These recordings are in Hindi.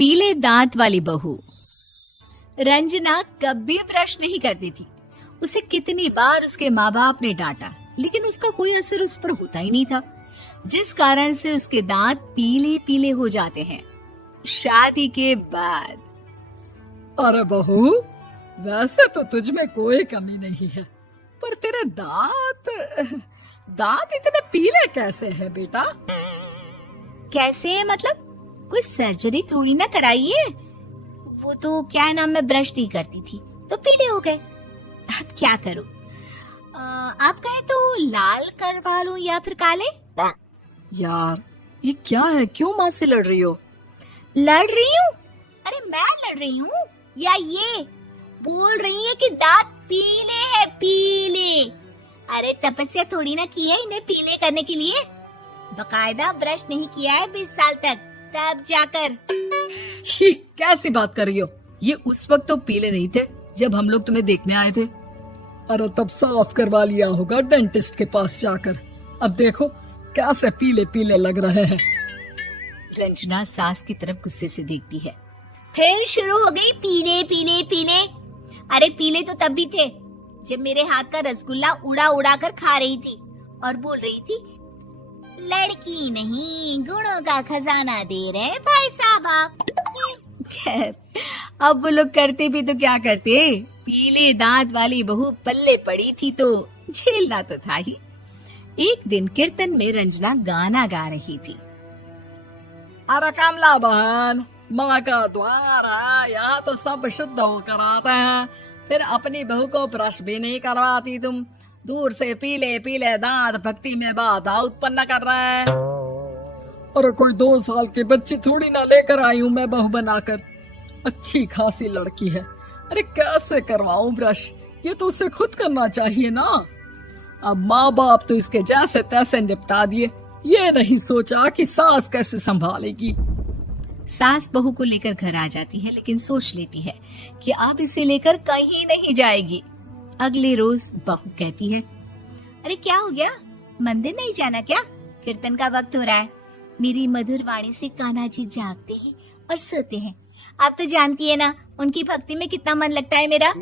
पीले दांत वाली बहू। रंजना कभी ब्रश नहीं करती थी। उसे कितनी बार उसके माँ बाप ने डांटा, लेकिन उसका कोई असर उस पर होता ही नहीं था, जिस कारण से उसके दांत पीले पीले हो जाते हैं। शादी के बाद। अरे बहू, वैसे तो तुझ में कोई कमी नहीं है, पर तेरे दांत इतने पीले कैसे हैं बेटा? कैसे मतलब? कोई सर्जरी थोड़ी ना कराई है। वो तो क्या नाम, मैं ब्रश नहीं करती थी तो पीले हो गए। अब क्या करूं? आप कहें तो लाल करवा लूं या फिर काले? यार ये क्या है, क्यों माँ से लड़ रही हो? लड़ रही हूँ? अरे मैं लड़ रही हूँ या ये बोल रही है कि दांत पीले हैं, पीले। अरे तपस्या थोड़ी ना की है इन्हें पीले करने के लिए। बकायदा ब्रश नहीं किया है 20 साल तक, तब जाकर। छी, कैसी बात कर रही हो? ये उस वक्त तो पीले नहीं थे जब हम लोग तुम्हें देखने आए थे। अरे तब साफ करवा लिया होगा डेंटिस्ट के पास जाकर। अब देखो कैसे पीले पीले लग रहे हैं। रंजना सास की तरफ गुस्से से देखती है। फिर शुरू हो गई पीले पीले पीले। अरे पीले तो तब भी थे जब मेरे हाथ का रसगुल्ला उड़ा उड़ा कर खा रही थी और बोल रही थी, लड़की नहीं गुणों का खजाना दे रहे भाई साहब आप। खैर, अब वो लोग करते भी तो क्या करते, पीले दांत वाली बहू पल्ले पड़ी थी तो झेलना तो था ही। एक दिन कीर्तन में रंजना गाना गा रही थी। अरे कमला बहन, माँ का द्वार है, यहाँ तो सब शुद्ध होकर आते हैं, फिर अपनी बहू को ब्रश भी नहीं करवाती तुम। दूर से पीले पीले दांत भक्ति में बाधा उत्पन्न कर रहे हैं। अरे कोई 2 साल के बच्चे थोड़ी ना लेकर आई हूँ मैं बहू बनाकर। अच्छी खासी लड़की है, अरे कैसे करवाऊं ब्रश? ये तो उसे खुद करना चाहिए ना। अब माँ बाप तो इसके जैसे तैसे निपटा दिए, ये नहीं सोचा कि सास कैसे संभालेगी। सास बहू को लेकर घर आ जाती है, लेकिन सोच लेती है कि अब इसे लेकर कहीं नहीं जाएगी। अगले रोज बहू कहती है, अरे क्या हो गया, मंदिर नहीं जाना क्या? कीर्तन का वक्त हो रहा है। मेरी मधुर वाणी से कान्हा जी जागते हैं और सोते हैं। आप तो जानती है ना उनकी भक्ति में कितना मन लगता है मेरा।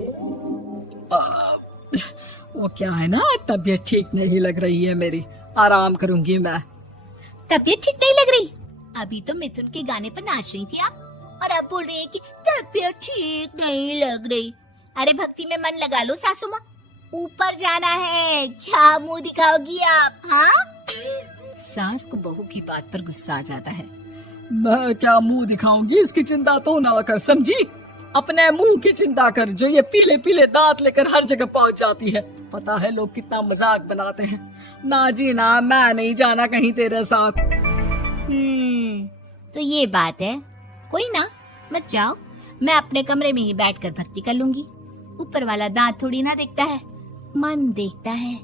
वो क्या है ना, तबीयत ठीक नहीं लग रही है मेरी, आराम करूंगी मैं। तबीयत ठीक नहीं लग रही? अभी तो मिथुन के गाने पर नाच रही थी आप, और अब बोल रही है कि तबीयत ठीक नहीं लग रही। अरे भक्ति में मन लगा लो सासू माँ, ऊपर जाना है, क्या मुंह दिखाओगी आप? हाँ? सास को बहू की बात पर गुस्सा आ जाता है। मैं क्या मुंह दिखाऊंगी, इसकी चिंता तो ना कर, समझी? अपने मुंह की चिंता कर, जो ये पीले पीले दांत लेकर हर जगह पहुंच जाती है। पता है लोग कितना मजाक बनाते हैं। ना जी ना, मैं नहीं जाना कहीं तेरे साथ। तो ये बात है। कोई ना, मत जाओ, मैं अपने कमरे में ही बैठकर भक्ति कर लूंगी। ऊपर वाला दांत थोड़ी ना देखता है, मन देखता है,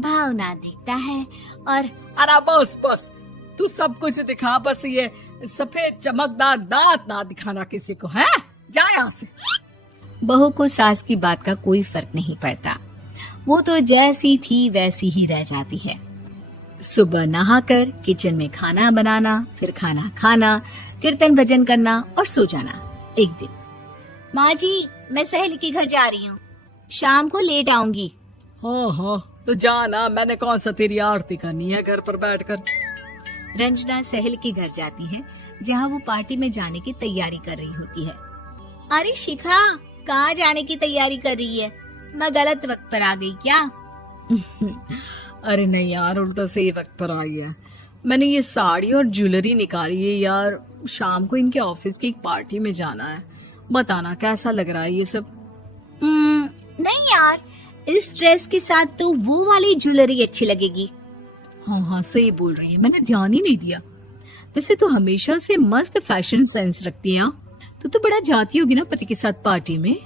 भावना देखता है। और अरे बस बस, तू सब कुछ दिखा, बस ये सफेद चमकदार दांत ना दिखाना किसी को, है? जा यहाँ से। बहू को सास की बात का कोई फर्क नहीं पड़ता, वो तो जैसी थी वैसी ही रह जाती है। सुबह नहाकर किचन में खाना बनाना, फिर खाना खाना, कीर्तन भजन करना और सो जाना। एक दिन, माँ जी मैं सहेली के घर जा रही हूँ, शाम को लेट आऊंगी। हाँ हाँ तो जाना, मैंने कौन सा तेरी आरती करनी है घर पर बैठकर। रंजना सहेली के घर जाती है, जहाँ वो पार्टी में जाने की तैयारी कर रही होती है। अरे शिखा, कहाँ जाने की तैयारी कर रही है? मैं गलत वक्त पर आ गई क्या? अरे नहीं यार, उल्टा सही वक्त पर आई है। मैंने ये साड़ी और ज्वेलरी निकाली है यार, शाम को इनके ऑफिस की एक पार्टी में जाना है। बताना कैसा लग रहा है ये सब? नहीं यार, इस ड्रेस के साथ तो वो वाली ज्वेलरी अच्छी लगेगी। हाँ हाँ सही बोल रही है, मैंने ध्यान ही नहीं दिया। वैसे तो हमेशा से मस्त फैशन सेंस रखती है। तो बड़ा जाती होगी ना पति के साथ पार्टी में।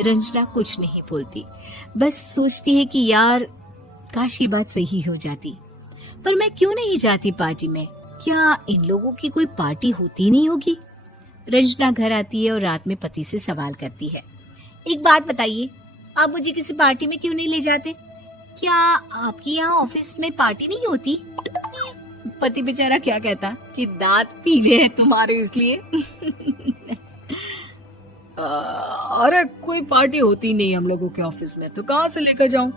रंजना कुछ नहीं बोलती, बस सोचती है कि यार काश ये बात सही हो जाती, पर मैं क्यों नहीं जाती पार्टी में? क्या इन लोगों की कोई पार्टी होती नहीं होगी? रंजना घर आती है और रात में पति से सवाल करती है, एक बात बताइए, आप मुझे किसी पार्टी में क्यों नहीं ले जाते? क्या आपकी यहाँ ऑफिस में पार्टी नहीं होती? पति बेचारा क्या कहता कि दांत पीले हैं तुम्हारे इसलिए। अरे कोई पार्टी होती नहीं हम लोगों के ऑफिस में, तो कहाँ से लेकर जाऊं?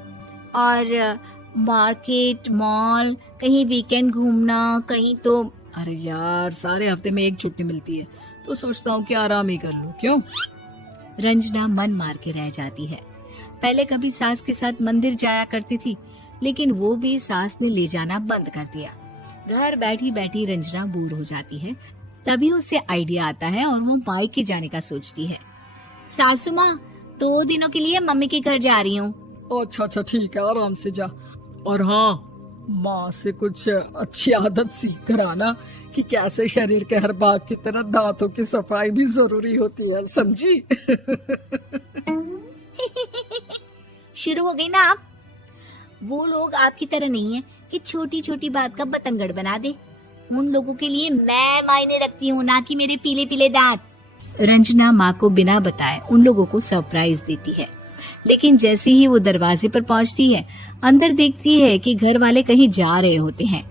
और मार्केट, मॉल, कहीं वीकेंड घूमना, कहीं तो। अरे यार, सारे हफ्ते में एक छुट्टी मिलती है, तो सोचता हूँ कि आराम ही कर लूं। क्यों? रंजना मन मार के रह जाती है। पहले कभी सास के साथ मंदिर जाया करती थी, लेकिन वो भी सास ने ले जाना बंद कर दिया। घर बैठी बैठी रंजना बोर हो जाती है। तभी उसे आइडिया आता है और वो मायके जाने का सोचती है। सासू माँ, 2 दिनों के लिए मम्मी के घर जा रही हूँ। अच्छा ठीक है, आराम से जा। और हाँ, माँ से कुछ अच्छी आदत सीख कर आना कि कैसे शरीर के हर भाग की तरह दांतों की सफाई भी जरूरी होती है, समझी? शुरू हो गई ना आप। वो लोग आपकी तरह नहीं है कि छोटी छोटी बात का बतंगड़ बना दे। उन लोगों के लिए मैं मायने रखती हूँ, ना कि मेरे पीले पीले दांत। रंजना माँ को बिना बताए उन लोगों को सरप्राइज देती है, लेकिन जैसे ही वो दरवाजे पर पहुंचती है, अंदर देखती है कि घर वाले कहीं जा रहे होते हैं।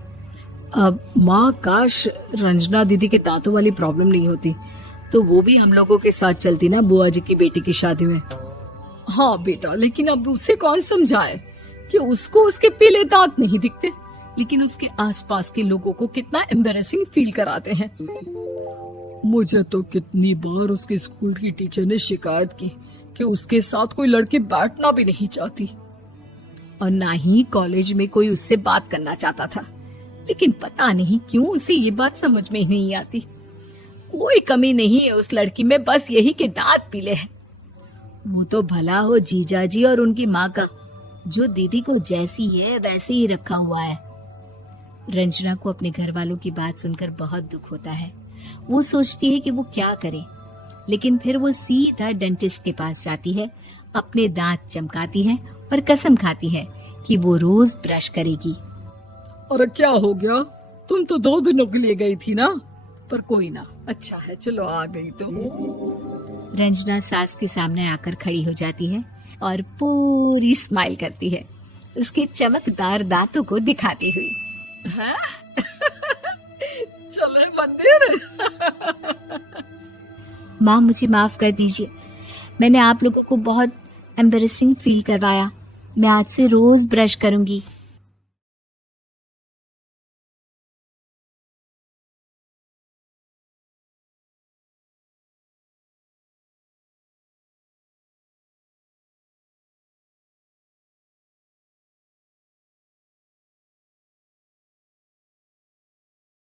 अब माँ, काश रंजना दीदी के दांतों वाली प्रॉब्लम नहीं होती, तो वो भी हम लोगों के साथ चलती ना बुआ जी की बेटी की शादी में। हाँ बेटा, लेकिन अब उसे कौन समझाए कि उसको उसके पीले दांत नहीं दिखते, लेकिन उसके आसपास के लोगों को कितना एम्बैरेसिंग फील कराते हैं। मुझे तो कितनी बार उसके स्कूल की टीचर ने शिकायत की कि उसके साथ कोई लड़की बैठना भी नहीं चाहती, और ना ही कॉलेज में कोई उससे बात करना चाहता था। लेकिन पता नहीं क्यों उसे ये बात समझ में ही नहीं आती। कोई कमी नहीं है उस लड़की में, बस यही कि दांत पीले हैं। वो तो भला हो जीजा जी और उनकी माँ का, जो दीदी को जैसी है वैसे ही रखा हुआ है। रंजना को अपने घर वालों की बात सुनकर बहुत दुख होता है। वो सोचती है कि वो क्या करे, लेकिन फिर वो सीधा डेंटिस्ट के पास जाती है, अपने दांत चमकाती है और कसम खाती है कि वो रोज ब्रश करेगी। अरे क्या हो गया? तुम तो 2 दिनों के लिए गई थी ना, पर कोई ना, अच्छा है, चलो आ गई तो। रंजना सास के सामने आकर खड़ी हो जाती है और पूरी स्माइल करती है, उसके चमकदार दांतों को दिखाती हुई। हैं? चले मंदिर? माँ, मुझे माफ कर दीजिए, मैंने आप लोगों को बहुत एम्बैरेसिंग फील करवाया। मैं आज से रोज ब्रश करूंगी।